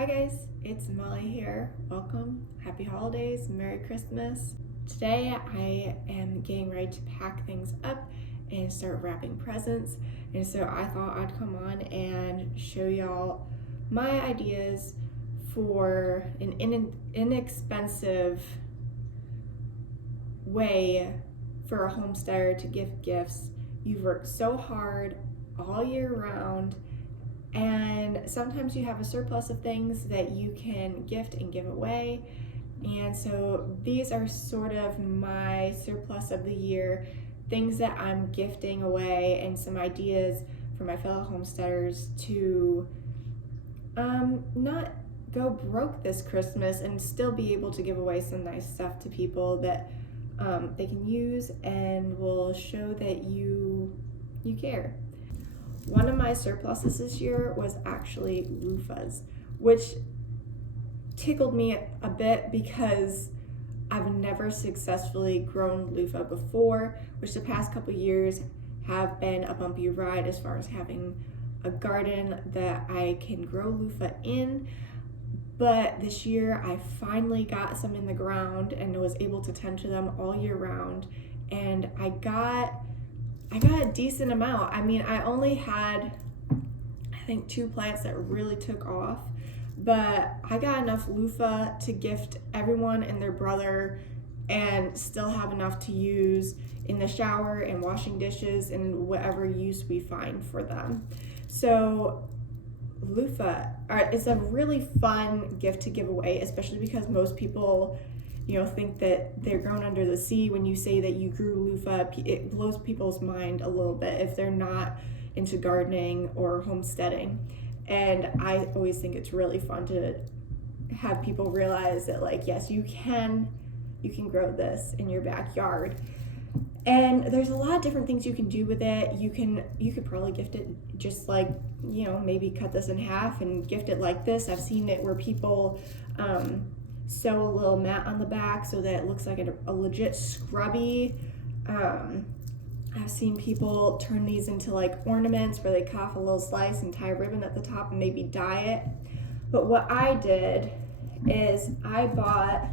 Hi guys, it's Molly here. Welcome, happy holidays, Merry Christmas. Today I am getting ready to pack things up and start wrapping presents, and so I thought I'd come on and show y'all my ideas for an inexpensive way for a homesteader to give gifts. You've worked so hard all year round, and sometimes you have a surplus of things that you can gift and give away. And so these are sort of my surplus of the year, things that I'm gifting away, and some ideas for my fellow homesteaders to not go broke this Christmas and still be able to give away some nice stuff to people that they can use and will show that you care. One of my surpluses this year was actually loofahs, which tickled me a bit because I've never successfully grown loofah before, which the past couple years have been a bumpy ride as far as having a garden that I can grow loofah in. But this year I finally got some in the ground and was able to tend to them all year round, and I got a decent amount. I mean, I only had, I think, 2 plants that really took off, but I got enough loofah to gift everyone and their brother and still have enough to use in the shower and washing dishes and whatever use we find for them. So loofah is a really fun gift to give away, especially because most people think that they're grown under the sea. When you say that you grew loofah, it blows people's mind a little bit if they're not into gardening or homesteading. And I always think it's really fun to have people realize that, like, yes, you can grow this in your backyard. And there's a lot of different things you can do with it. You could probably gift it just like, maybe cut this in half and gift it like this. I've seen it where people sew a little mat on the back so that it looks like a legit scrubby. I've seen people turn these into like ornaments where they cut off a little slice and tie a ribbon at the top and maybe dye it. But what I did is I bought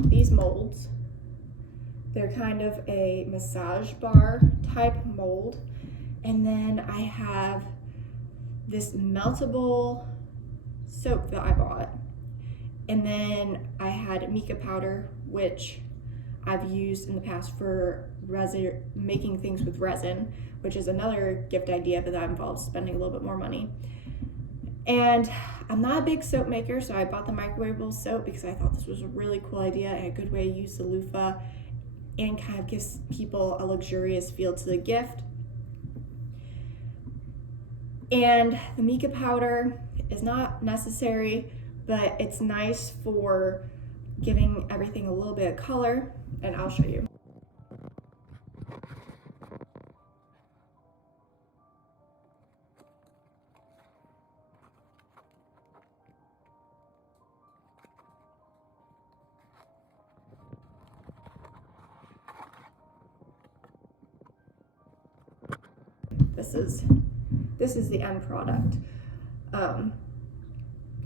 these molds. They're kind of a massage bar type mold. And then I have this meltable soap that I bought. And then I had mica powder, which I've used in the past for resin, making things with resin, which is another gift idea, but that involves spending a little bit more money. And I'm not a big soap maker, so I bought the microwavable soap because I thought this was a really cool idea and a good way to use the loofah and kind of gives people a luxurious feel to the gift. And the mica powder is not necessary, but it's nice for giving everything a little bit of color, and I'll show you. This is the end product.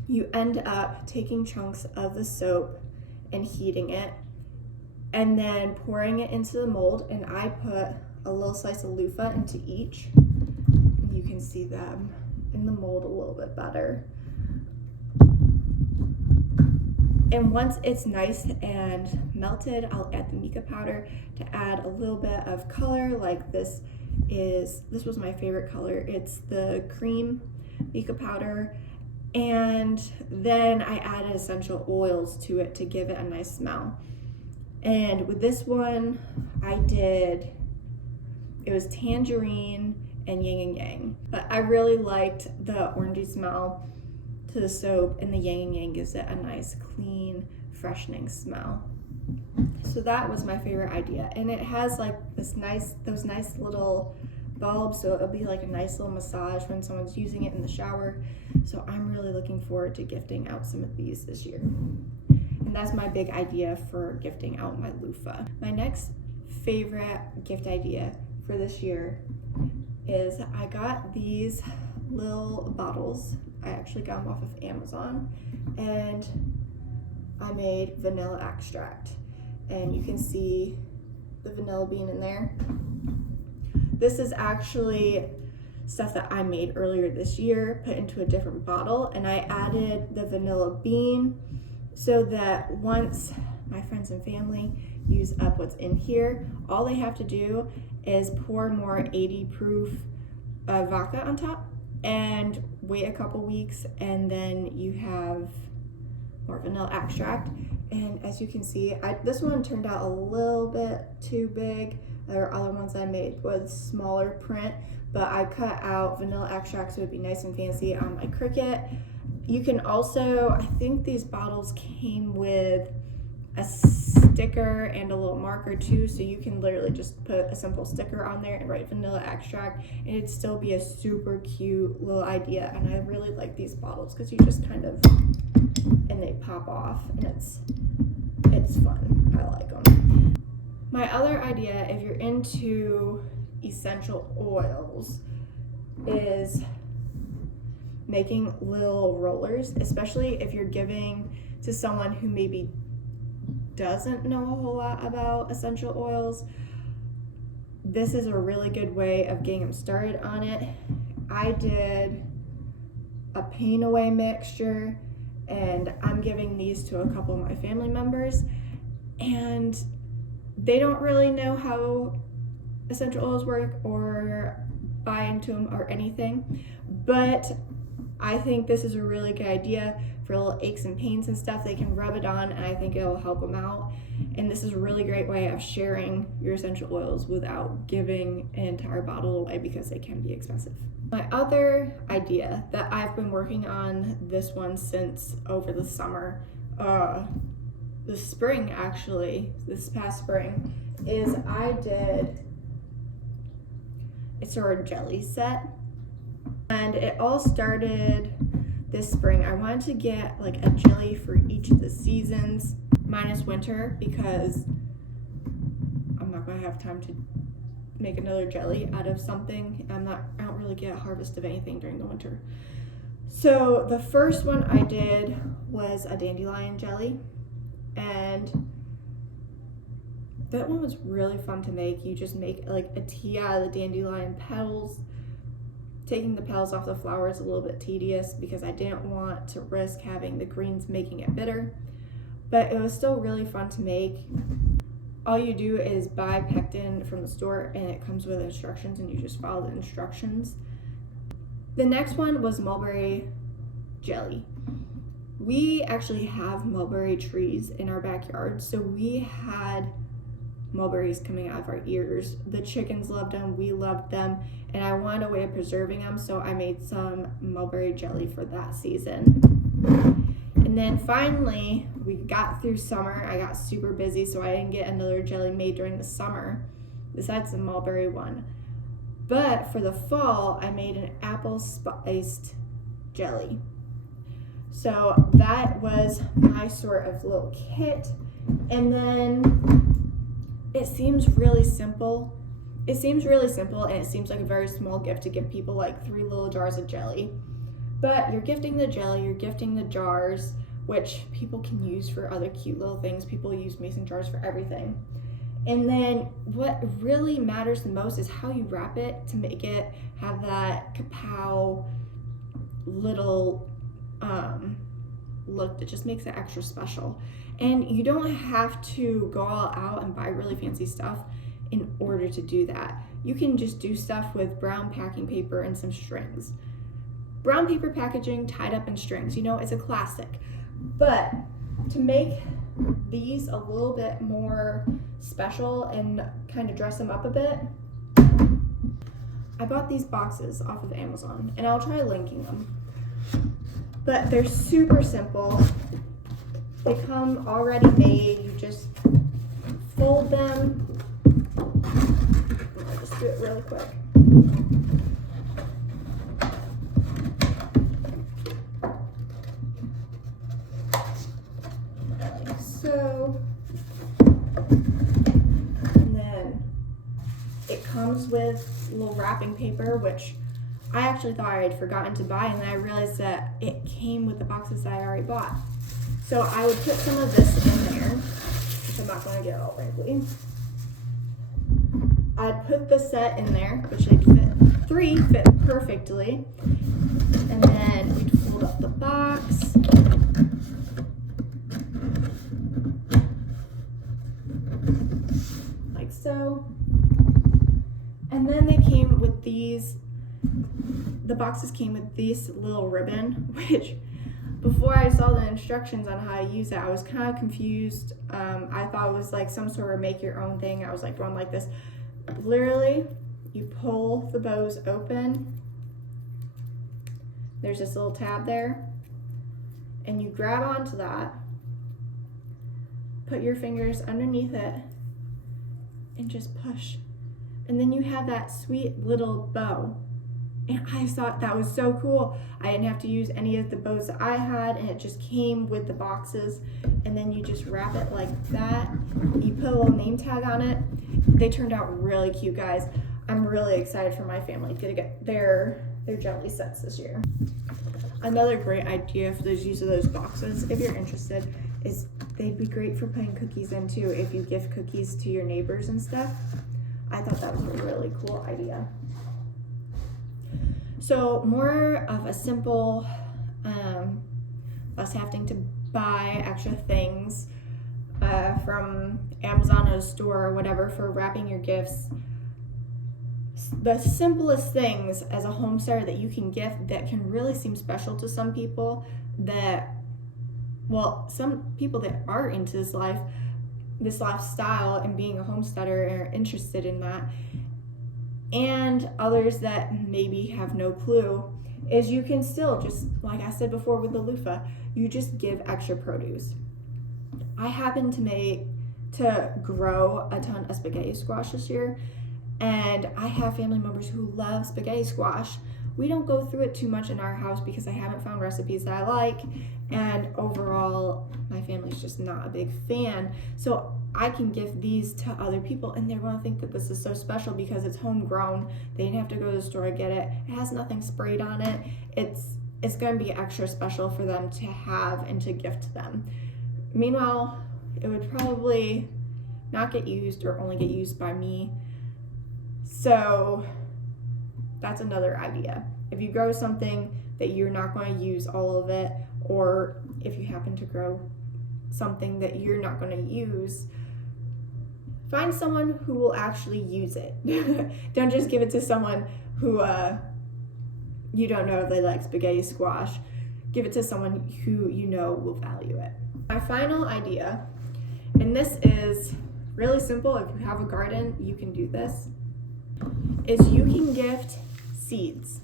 You end up taking chunks of the soap and heating it and then pouring it into the mold, and I put a little slice of loofah into each. You can see them in the mold a little bit better. And once it's nice and melted, I'll add the mica powder to add a little bit of color. Like this was my favorite color. It's the cream mica powder. And then I added essential oils to it to give it a nice smell. And with this one, it was tangerine and yin and yang. But I really liked the orangey smell to the soap, and the yin and yang gives it a nice, clean, freshening smell. So that was my favorite idea. And it has like those nice little bulbs, so it'll be like a nice little massage when someone's using it in the shower. So I'm really looking forward to gifting out some of these this year. And that's my big idea for gifting out my loofah. My next favorite gift idea for this year is I got these little bottles I actually got them off of Amazon, and I made vanilla extract, and you can see the vanilla bean in there. This is actually stuff that I made earlier this year, put into a different bottle, and I added the vanilla bean so that once my friends and family use up what's in here, all they have to do is pour more 80 proof vodka on top and wait a couple weeks, and then you have more vanilla extract. And as you can see, this one turned out a little bit too big. There are other ones I made with smaller print, but I cut out vanilla extract so it'd be nice and fancy on my Cricut. You can also, I think these bottles came with a sticker and a little marker too, so you can literally just put a simple sticker on there and write vanilla extract, and it'd still be a super cute little idea. And I really like these bottles because you just kind of, and they pop off, and it's fun. I like them. My other idea, if you're into essential oils, is making little rollers, especially if you're giving to someone who maybe doesn't know a whole lot about essential oils. This is a really good way of getting them started on it. I did a pain away mixture, and I'm giving these to a couple of my family members, and they don't really know how essential oils work or buy into them or anything, but I think this is a really good idea for little aches and pains and stuff. They can rub it on, and I think it'll help them out. And this is a really great way of sharing your essential oils without giving an entire bottle away, because they can be expensive. My other idea that I've been working on, this one since over the summer, the spring actually, this past spring, is I did a sort of jelly set. And it all started this spring. I wanted to get like a jelly for each of the seasons, minus winter, because I'm not gonna have time to make another jelly out of something. I don't really get a harvest of anything during the winter. So the first one I did was a dandelion jelly, and that one was really fun to make. You just make like a tea out of the dandelion petals. Taking the petals off the flower is a little bit tedious because I didn't want to risk having the greens making it bitter, but it was still really fun to make. All you do is buy pectin from the store, and it comes with instructions, and you just follow the instructions. The next one was mulberry jelly. We actually have mulberry trees in our backyard, so we had mulberries coming out of our ears. The chickens loved them, we loved them, and I wanted a way of preserving them, so I made some mulberry jelly for that season. And then finally, we got through summer. I got super busy, so I didn't get another jelly made during the summer, besides the mulberry one. But for the fall, I made an apple spiced jelly. So that was my sort of little kit. And then it seems really simple. It seems really simple, and it seems like a very small gift to give people, like 3 little jars of jelly. But you're gifting the jelly, you're gifting the jars, which people can use for other cute little things. People use mason jars for everything. And then what really matters the most is how you wrap it to make it have that kapow little look that just makes it extra special. And you don't have to go all out and buy really fancy stuff in order to do that. You can just do stuff with brown packing paper and some strings. Brown paper packaging tied up in strings, it's a classic. But to make these a little bit more special and kind of dress them up a bit, I bought these boxes off of Amazon, and I'll try linking them. But they're super simple. They come already made. You just fold them. I'll just do it really quick. Like so. And then it comes with a little wrapping paper, which I actually thought I had forgotten to buy, and then I realized that it came with the boxes that I already bought. So I would put some of this in there, which I'm not going to get all wrinkly. I'd put the set in there, which I'd fit 3 fit perfectly. And then we'd fold up the box. Like so. And then they came with these, the boxes came with this little ribbon, which before I saw the instructions on how to use it, I was kind of confused. I thought it was like some sort of make your own thing. I was like going like this. Literally, you pull the bows open. There's this little tab there, and you grab onto that, put your fingers underneath it, and just push. And then you have that sweet little bow. And I thought that was so cool. I didn't have to use any of the bows that I had, and it just came with the boxes. And then you just wrap it like that. You put a little name tag on it. They turned out really cute, guys. I'm really excited for my family to get their jelly sets this year. Another great idea for those use of those boxes, if you're interested, is they'd be great for putting cookies in too if you gift cookies to your neighbors and stuff. I thought that was a really cool idea. So more of a simple, less having to buy extra things from Amazon or a store or whatever for wrapping your gifts. The simplest things as a homesteader that you can gift that can really seem special to some people that, well, some people that are into this lifestyle and being a homesteader are interested in that, and others that maybe have no clue, is you can still, just like I said before with the loofah, you just give extra produce. I happen to grow a ton of spaghetti squash this year, and I have family members who love spaghetti squash. We don't go through it too much in our house because I haven't found recipes that I like, and overall my family's just not a big fan. So I can give these to other people, and they're going to think that this is so special because it's homegrown. They didn't have to go to the store to get it. It has nothing sprayed on it. It's going to be extra special for them to have and to gift to them. Meanwhile, it would probably not get used or only get used by me. So that's another idea. If you grow something that you're not going to use all of it, or if you happen to grow something that you're not going to use, find someone who will actually use it. Don't just give it to someone who you don't know if they like spaghetti squash. Give it to someone who you know will value it. My final idea, and this is really simple. If you have a garden, you can do this, is you can gift seeds.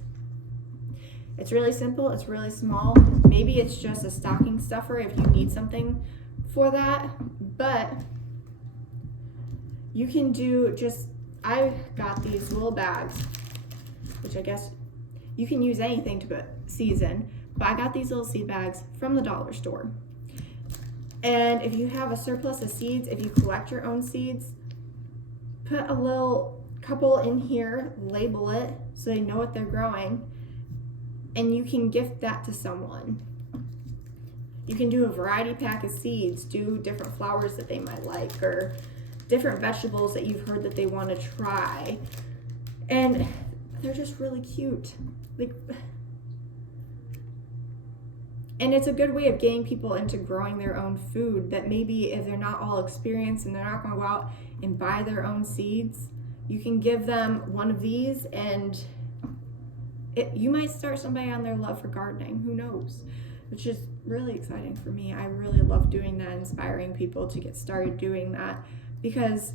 It's really simple, it's really small. Maybe it's just a stocking stuffer if you need something for that, but you can do just, I got these little bags, which I guess you can use anything to put seeds in, but I got these little seed bags from the dollar store. And if you have a surplus of seeds, if you collect your own seeds, put a little couple in here, label it so they know what they're growing, and you can gift that to someone. You can do a variety pack of seeds, do different flowers that they might like, or different vegetables that you've heard that they want to try. And they're just really cute. And it's a good way of getting people into growing their own food, that maybe if they're not all experienced and they're not going to go out and buy their own seeds, you can give them one of these, and you might start somebody on their love for gardening. Who knows? Which is really exciting for me. I really love doing that, inspiring people to get started doing that, because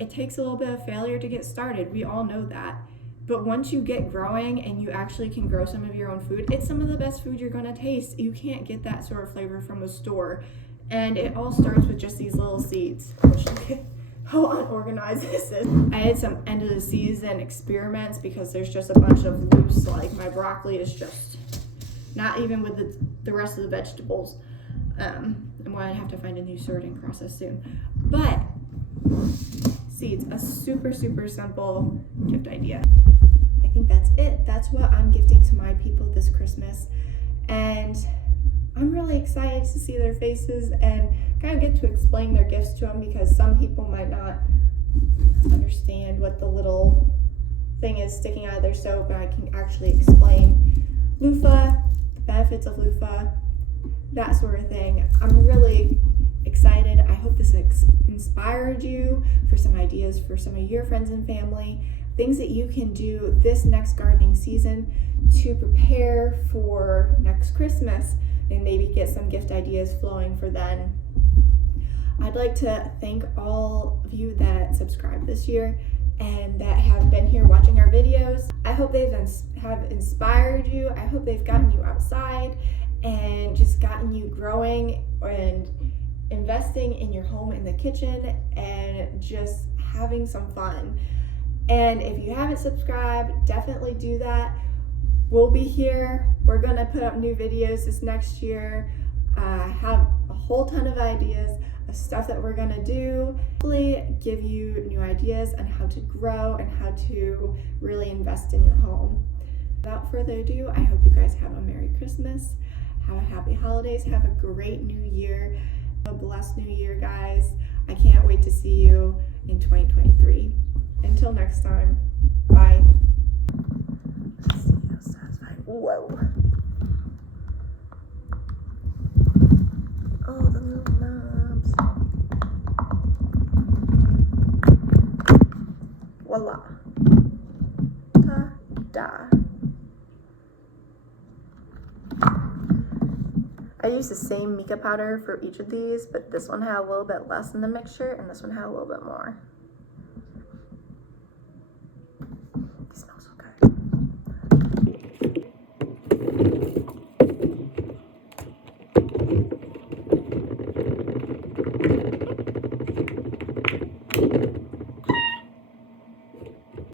it takes a little bit of failure to get started. We all know that. But once you get growing and you actually can grow some of your own food, it's some of the best food you're going to taste. You can't get that sort of flavor from the store. And it all starts with just these little seeds. How unorganized this is. I had some end of the season experiments because there's just a bunch of loose, like my broccoli is just not even with the rest of the vegetables. I'm going to have to find a new sorting process soon. But seeds, a super, super simple gift idea. I think that's it. That's what I'm gifting to my people this Christmas. And I'm really excited to see their faces and kind of get to explain their gifts to them, because some people might not understand what the little thing is sticking out of their soap, and I can actually explain loofah, the benefits of loofah, that sort of thing. I'm really excited. I hope this inspired you for some ideas for some of your friends and family, things that you can do this next gardening season to prepare for next Christmas, and maybe get some gift ideas flowing for then. I'd like to thank all of you that subscribed this year and that have been here watching our videos. I hope they've have inspired you. I hope they've gotten you outside and just gotten you growing and investing in your home, in the kitchen, and just having some fun. And if you haven't subscribed, definitely do that. We'll be here. We're gonna put up new videos this next year. Have a whole ton of ideas of stuff that we're gonna do. Hopefully give you new ideas on how to grow and how to really invest in your home. Without further ado, I hope you guys have a Merry Christmas, have a happy holidays, have a great new year, a blessed new year, guys. I can't wait to see you in 2023. Until next time, bye. Whoa. Oh, the little knobs. Voila. Ta-da. I used the same mica powder for each of these, but this one had a little bit less in the mixture, and this one had a little bit more. It smells so good.